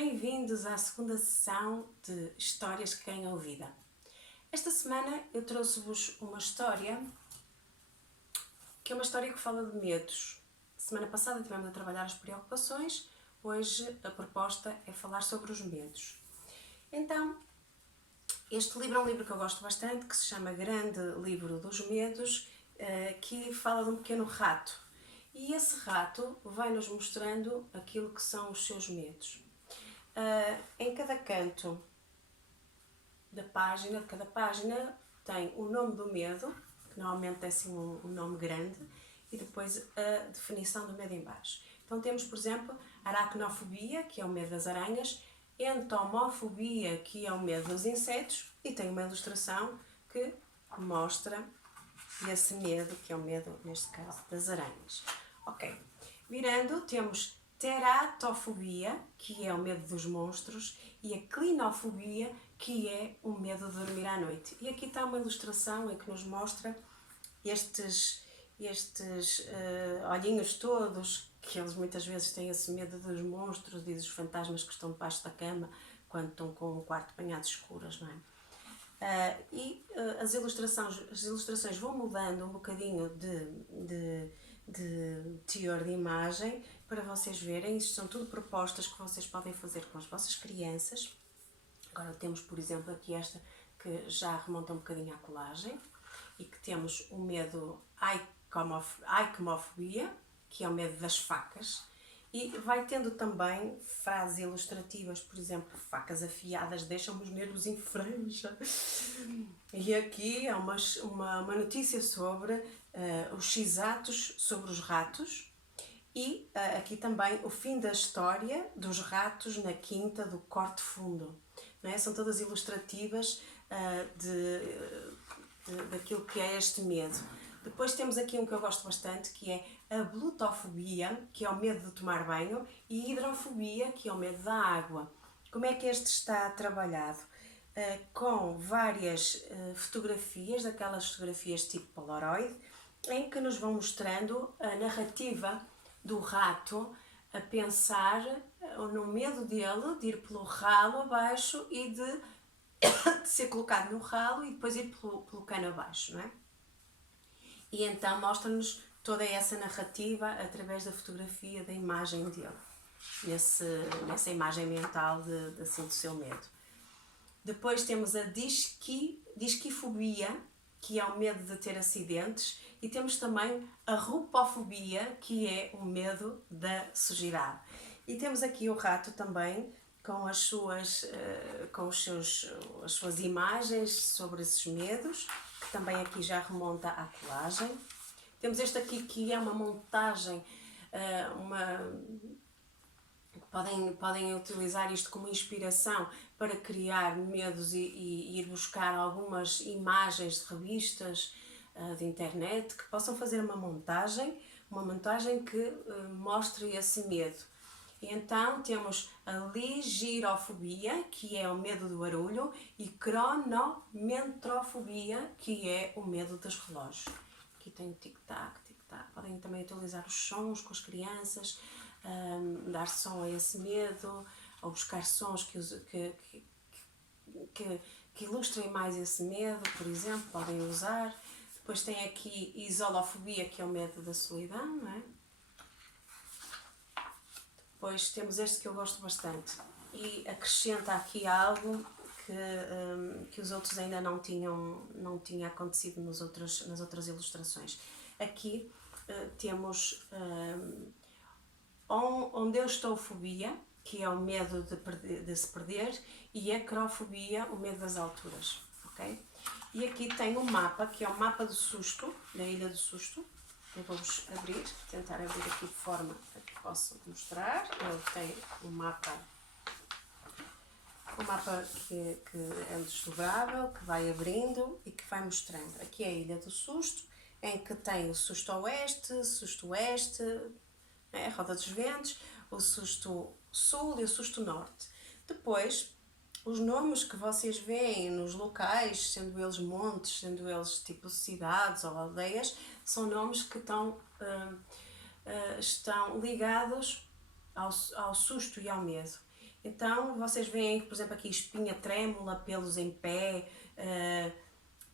Bem-vindos à segunda sessão de Histórias que Ganham Vida. Esta semana eu trouxe-vos uma história que é uma história que fala de medos. Semana passada tivemos a trabalhar as preocupações, hoje a proposta é falar sobre os medos. Então, este livro é um livro que eu gosto bastante, que se chama Grande Livro dos Medos, que fala de um pequeno rato. E esse rato vai-nos mostrando aquilo que são os seus medos. Em cada canto de cada página, tem o nome do medo, que normalmente é assim um nome grande, e depois a definição do medo em baixo. Então temos, por exemplo, aracnofobia, que é o medo das aranhas, entomofobia, que é o medo dos insetos, e tem uma ilustração que mostra esse medo, que é o medo, neste caso, das aranhas. Ok, virando, temos teratofobia, que é o medo dos monstros, e a clinofobia, que é o medo de dormir à noite. E aqui está uma ilustração em que nos mostra estes olhinhos todos, que eles muitas vezes têm esse medo dos monstros e dos fantasmas que estão debaixo da cama quando estão com o quarto banhado de escuras, não é? As ilustrações vão mudando um bocadinho de teor de imagem para vocês verem. Isto são tudo propostas que vocês podem fazer com as vossas crianças. Agora temos, por exemplo, aqui esta que já remonta um bocadinho à colagem e que temos o medo aikmofobia, que é o medo das facas. E vai tendo também frases ilustrativas, por exemplo, facas afiadas deixam-me os nervos em franja. E aqui é uma notícia sobre os x-atos sobre os ratos. E aqui também o fim da história dos ratos na quinta do corte fundo. Não é? São todas ilustrativas daquilo que é este medo. Depois temos aqui um que eu gosto bastante, que é a blutofobia, que é o medo de tomar banho, e hidrofobia, que é o medo da água. Como é que este está trabalhado? Com várias fotografias, daquelas fotografias tipo Polaroid, em que nos vão mostrando a narrativa do rato a pensar no medo dele de ir pelo ralo abaixo e de ser colocado no ralo e depois ir pelo cano abaixo, não é? E então mostra-nos toda essa narrativa através da fotografia, da imagem dele, nessa imagem mental assim, do seu medo. Depois temos a disquifobia, que é o medo de ter acidentes, e temos também a rupofobia, que é o medo da sujidade. E temos aqui o rato também, com as suas imagens sobre esses medos, que também aqui já remonta à colagem. Temos este aqui que é uma montagem, podem utilizar isto como inspiração para criar medos e ir buscar algumas imagens de revistas de internet que possam fazer uma montagem que mostre esse medo. E então temos a ligirofobia, que é o medo do barulho, e cronometrofobia, que é o medo dos relógios. Aqui tem o tic-tac, tic-tac. Podem também utilizar os sons com as crianças, dar som a esse medo, ou buscar sons que ilustrem mais esse medo, por exemplo, podem usar. Depois tem aqui isolofobia, que é o medo da solidão, não é? Depois temos este que eu gosto bastante e acrescenta aqui algo que os outros ainda não tinha acontecido nas outras ilustrações. Aqui temos onde eu estou fobia, que é o medo de se perder, e acrofobia, o medo das alturas. Okay? E aqui tem um mapa, que é o mapa do susto, da Ilha do Susto. Eu vou-vos tentar abrir aqui de forma a que possa mostrar. Ele tem um mapa que é desdobrável, que vai abrindo e que vai mostrando. Aqui é a Ilha do Susto, em que tem o susto oeste, a roda dos ventos, o susto sul e o susto norte. Depois, os nomes que vocês veem nos locais, sendo eles montes, sendo eles tipo cidades ou aldeias, são nomes que estão ligados ao susto e ao medo. Então vocês veem, por exemplo, aqui espinha trêmula, pelos em pé,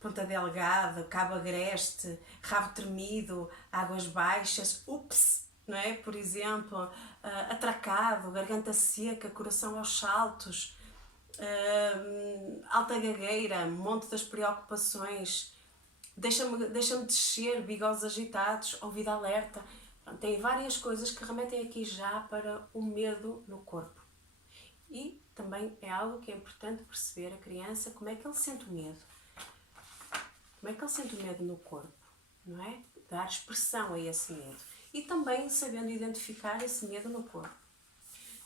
ponta delgada, cabo agreste, rabo tremido, águas baixas, ups, não é? Por exemplo, atracado, garganta seca, coração aos saltos, alta gagueira, monte das preocupações, deixa-me descer, bigodes agitados, ouvido alerta. Tem várias coisas que remetem aqui já para o medo no corpo. E também é algo que é importante perceber a criança, como é que ele sente o medo. Como é que ele sente o medo no corpo, não é? Dar expressão a esse medo. E também sabendo identificar esse medo no corpo.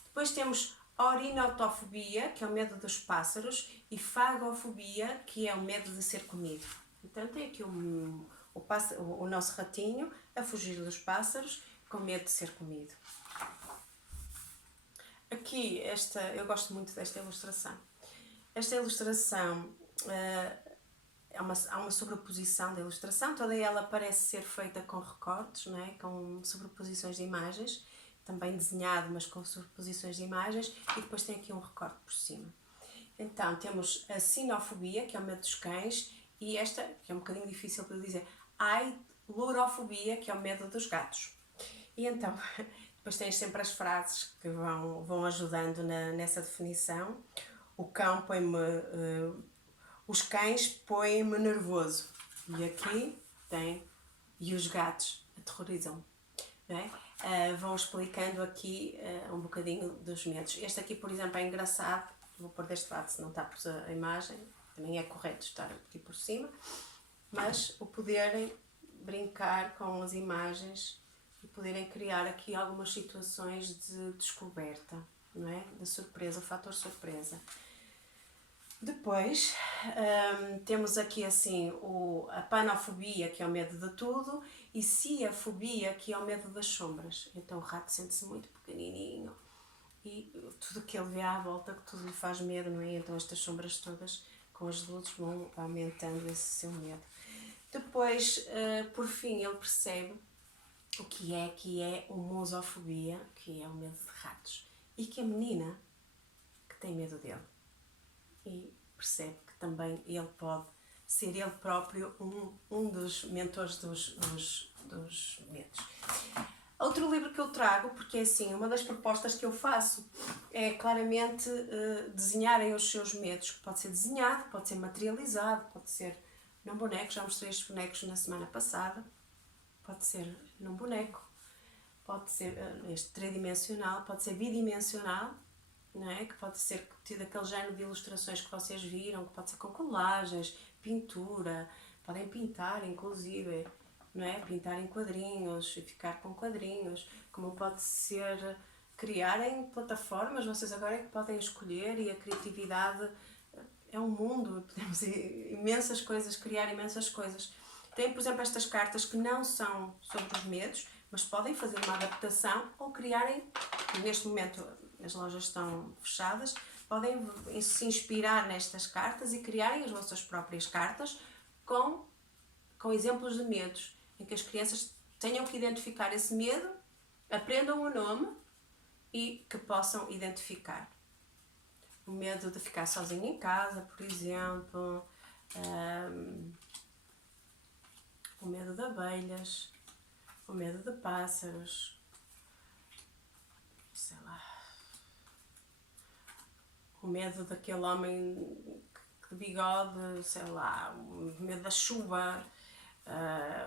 Depois temos orinotofobia, que é o medo dos pássaros, e fagofobia, que é o medo de ser comido. Então tem aqui o nosso ratinho a fugir dos pássaros com medo de ser comido. Aqui, eu gosto muito desta ilustração. Esta ilustração, há uma sobreposição da ilustração, toda ela parece ser feita com recortes, não é? Com sobreposições de imagens, também desenhado, mas com sobreposições de imagens, e depois tem aqui um recorte por cima. Então, temos a sinofobia, que é o medo dos cães, e esta, que é um bocadinho difícil para dizer, ailurofobia, que é o medo dos gatos. E então, depois tens sempre as frases que vão ajudando nessa definição. O cão põe-me... os cães põem-me nervoso. E aqui tem... E os gatos aterrorizam-me. Não é? Vão explicando aqui um bocadinho dos medos. Este aqui, por exemplo, é engraçado. Vou pôr deste lado, se não está por a imagem. Também é correto estar aqui por cima. Mas o poderem brincar com as imagens e poderem criar aqui algumas situações de descoberta, não é? De surpresa, o fator surpresa. Depois, temos aqui assim a panofobia, que é o medo de tudo, e ciafobia, que é o medo das sombras. Então o rato sente-se muito pequenininho e tudo que ele vê à volta, que tudo lhe faz medo, não é? Então estas sombras todas com as luzes vão aumentando esse seu medo. Depois, por fim, ele percebe o que é o musofobia, que é o medo de ratos, e que a menina que tem medo dele. E percebe que também ele pode ser ele próprio um dos mentores dos medos. Outro livro que eu trago, porque é assim, uma das propostas que eu faço é claramente desenharem os seus medos, que pode ser desenhado, pode ser materializado, pode ser num boneco, já mostrei estes bonecos na semana passada, pode ser num boneco, pode ser este tridimensional, pode ser bidimensional, não é? Que pode ser daquele género de ilustrações que vocês viram, que pode ser com colagens, pintura, podem pintar inclusive, não é? Pintar em quadrinhos e ficar com quadrinhos, como pode ser criarem plataformas, vocês agora é que podem escolher, e a criatividade é um mundo, podemos imensas coisas, criar imensas coisas. Tem, por exemplo, estas cartas que não são sobre os medos, mas podem fazer uma adaptação ou criarem, neste momento as lojas estão fechadas, podem se inspirar nestas cartas e criarem as vossas próprias cartas com exemplos de medos, em que as crianças tenham que identificar esse medo, aprendam o nome e que possam identificar. O medo de ficar sozinho em casa, por exemplo, o medo de abelhas, o medo de pássaros, sei lá, o medo daquele homem de bigode, sei lá, o medo da chuva,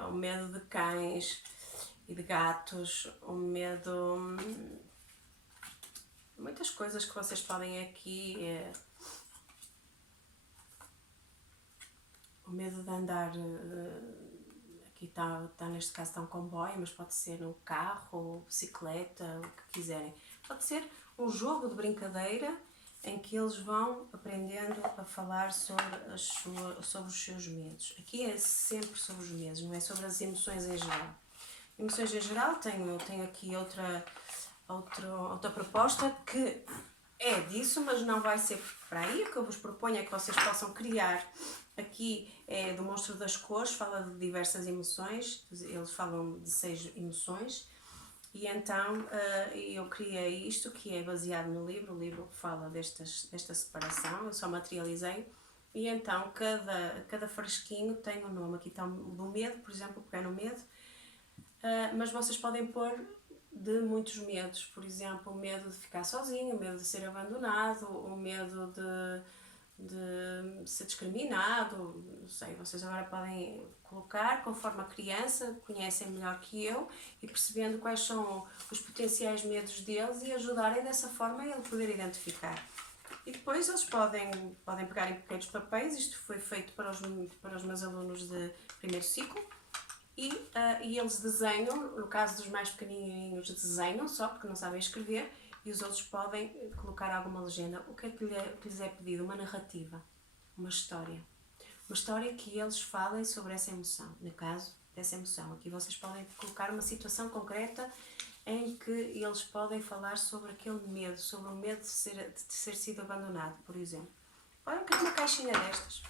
o medo de cães e de gatos, o medo... muitas coisas que vocês podem aqui... o medo de andar... aqui está neste caso está um comboio, mas pode ser um carro, ou bicicleta, o que quiserem. Pode ser um jogo de brincadeira em que eles vão aprendendo a falar sobre os seus medos. Aqui é sempre sobre os medos, não é sobre as emoções em geral. Emoções em geral, tenho aqui outra proposta que é disso, mas não vai ser para aí. O que eu vos proponho é que vocês possam criar. Aqui é do Monstro das Cores, fala de diversas emoções, eles falam de 6 emoções, E então eu criei isto, que é baseado no livro. O livro fala desta separação, eu só materializei. E então cada frasquinho tem um nome. Aqui está do medo, por exemplo, pegar no medo. Mas vocês podem pôr de muitos medos. Por exemplo, o medo de ficar sozinho, o medo de ser abandonado, o medo de ser discriminado, não sei, vocês agora podem colocar conforme a criança, conhecem melhor que eu, e percebendo quais são os potenciais medos deles e ajudarem dessa forma a ele poder identificar. E depois eles podem pegar em pequenos papéis, isto foi feito para os meus alunos de primeiro ciclo, e eles desenham, no caso dos mais pequenininhos desenham só, porque não sabem escrever, e os outros podem colocar alguma legenda. O que é que lhes é pedido? Uma narrativa, uma história. Uma história que eles falem sobre essa emoção, no caso dessa emoção. Aqui vocês podem colocar uma situação concreta em que eles podem falar sobre aquele medo, sobre o medo de ter sido abandonado, por exemplo. Podem criar uma caixinha destas,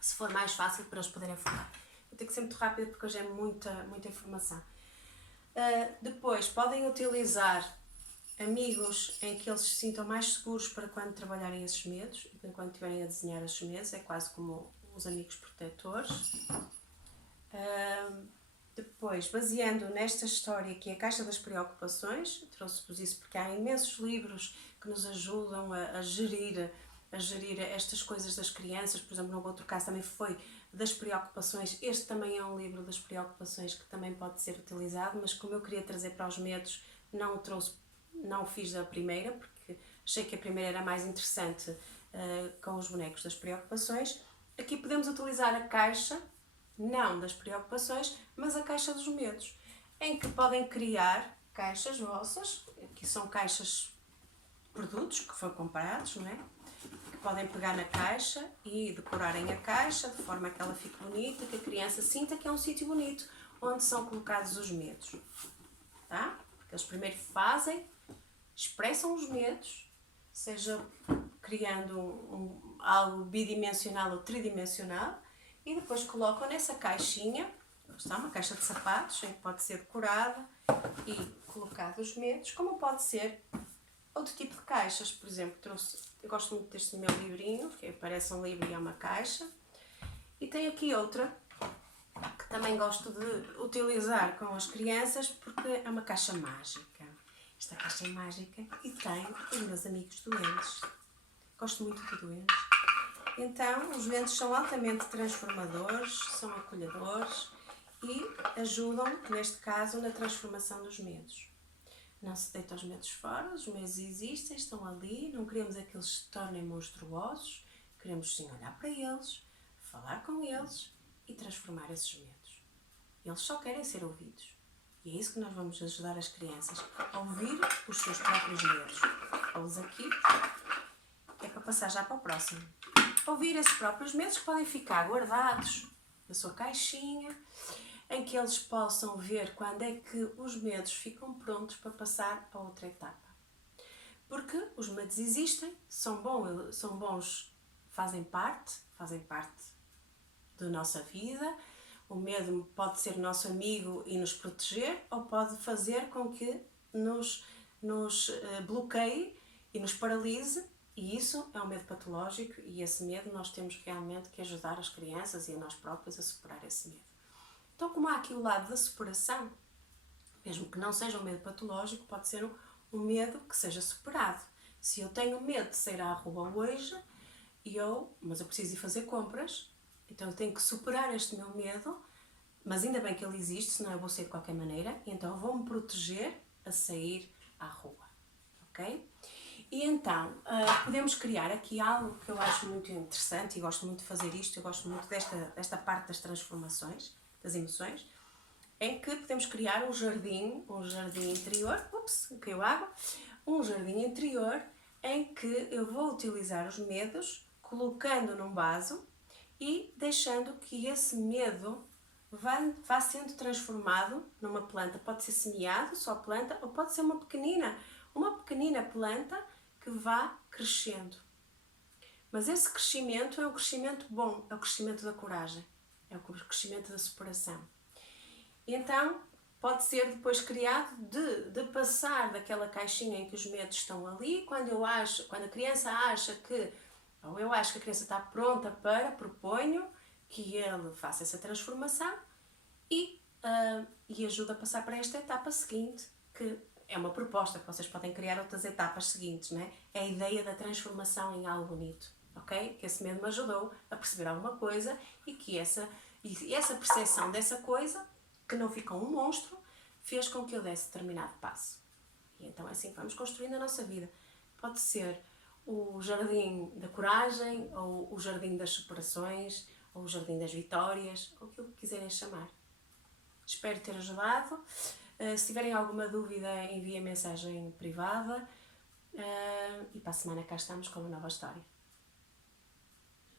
se for mais fácil para eles poderem falar. Vou ter que ser muito rápido porque hoje é muita informação. Depois, podem utilizar amigos em que eles se sintam mais seguros para quando trabalharem esses medos, quando estiverem a desenhar esses medos, é quase como os amigos protetores. Depois, baseando nesta história que é a Caixa das Preocupações, trouxe-vos isso porque há imensos livros que nos ajudam a gerir estas coisas das crianças. Por exemplo, no outro caso também foi das preocupações. Este também é um livro das preocupações que também pode ser utilizado, mas como eu queria trazer para os medos, não o fiz da primeira, porque achei que a primeira era mais interessante com os bonecos das preocupações. Aqui podemos utilizar a caixa, não das preocupações, mas a caixa dos medos, em que podem criar caixas vossas, que são caixas produtos que foram comprados, não é? Que podem pegar na caixa e decorarem a caixa de forma que ela fique bonita, que a criança sinta que é um sítio bonito onde são colocados os medos, tá? Porque eles primeiro expressam os medos, seja criando algo bidimensional ou tridimensional, e depois colocam nessa caixinha, está uma caixa de sapatos, em que pode ser decorada e colocado os medos, como pode ser outro tipo de caixas. Por exemplo, eu gosto muito deste meu livrinho, que parece um livro e é uma caixa, e tem aqui outra que também gosto de utilizar com as crianças, porque é uma caixa mágica. Esta caixa é mágica e tem os meus amigos doentes. Gosto muito de doentes. Então, os doentes são altamente transformadores, são acolhedores e ajudam, neste caso, na transformação dos medos. Não se deita os medos fora, os medos existem, estão ali, não queremos é que eles se tornem monstruosos, queremos sim olhar para eles, falar com eles e transformar esses medos. Eles só querem ser ouvidos. E é isso que nós vamos ajudar as crianças a ouvir os seus próprios medos. Eles aqui é para passar já para o próximo. Ouvir esses próprios medos que podem ficar guardados na sua caixinha, em que eles possam ver quando é que os medos ficam prontos para passar a outra etapa. Porque os medos existem, são bons, fazem parte da nossa vida. O medo pode ser nosso amigo e nos proteger, ou pode fazer com que nos bloqueie e nos paralise, e isso é um medo patológico, e esse medo nós temos realmente que ajudar as crianças e a nós próprios a superar esse medo. Então, como há aqui o lado da superação, mesmo que não seja um medo patológico, pode ser um medo que seja superado. Se eu tenho medo de sair à rua hoje, mas eu preciso ir fazer compras, então eu tenho que superar este meu medo, mas ainda bem que ele existe, senão eu vou sair de qualquer maneira, então eu vou-me proteger a sair à rua, ok? E então, podemos criar aqui algo que eu acho muito interessante, e gosto muito de fazer isto, eu gosto muito desta parte das transformações, das emoções, em que podemos criar um jardim interior, caiu água, um jardim interior em que eu vou utilizar os medos, colocando num vaso e deixando que esse medo vá sendo transformado numa planta. Pode ser semeado, só planta, ou pode ser uma pequenina planta que vá crescendo. Mas esse crescimento é um crescimento bom, é o crescimento da coragem, é o crescimento da superação. E então, pode ser depois criado de passar daquela caixinha em que os medos estão ali, quando a criança acha que, ou eu acho que a criança está pronta para, proponho que ele faça essa transformação e ajuda a passar para esta etapa seguinte, que é uma proposta, que vocês podem criar outras etapas seguintes, não é? É a ideia da transformação em algo bonito, ok? Que esse medo me ajudou a perceber alguma coisa e que essa percepção dessa coisa, que não ficou um monstro, fez com que eu desse determinado passo. E então é assim que vamos construindo a nossa vida. Pode ser o jardim da coragem, ou o jardim das superações, ou o jardim das vitórias, ou aquilo que quiserem chamar. Espero ter ajudado. Se tiverem alguma dúvida, enviem mensagem privada. E para a semana cá estamos com uma nova história.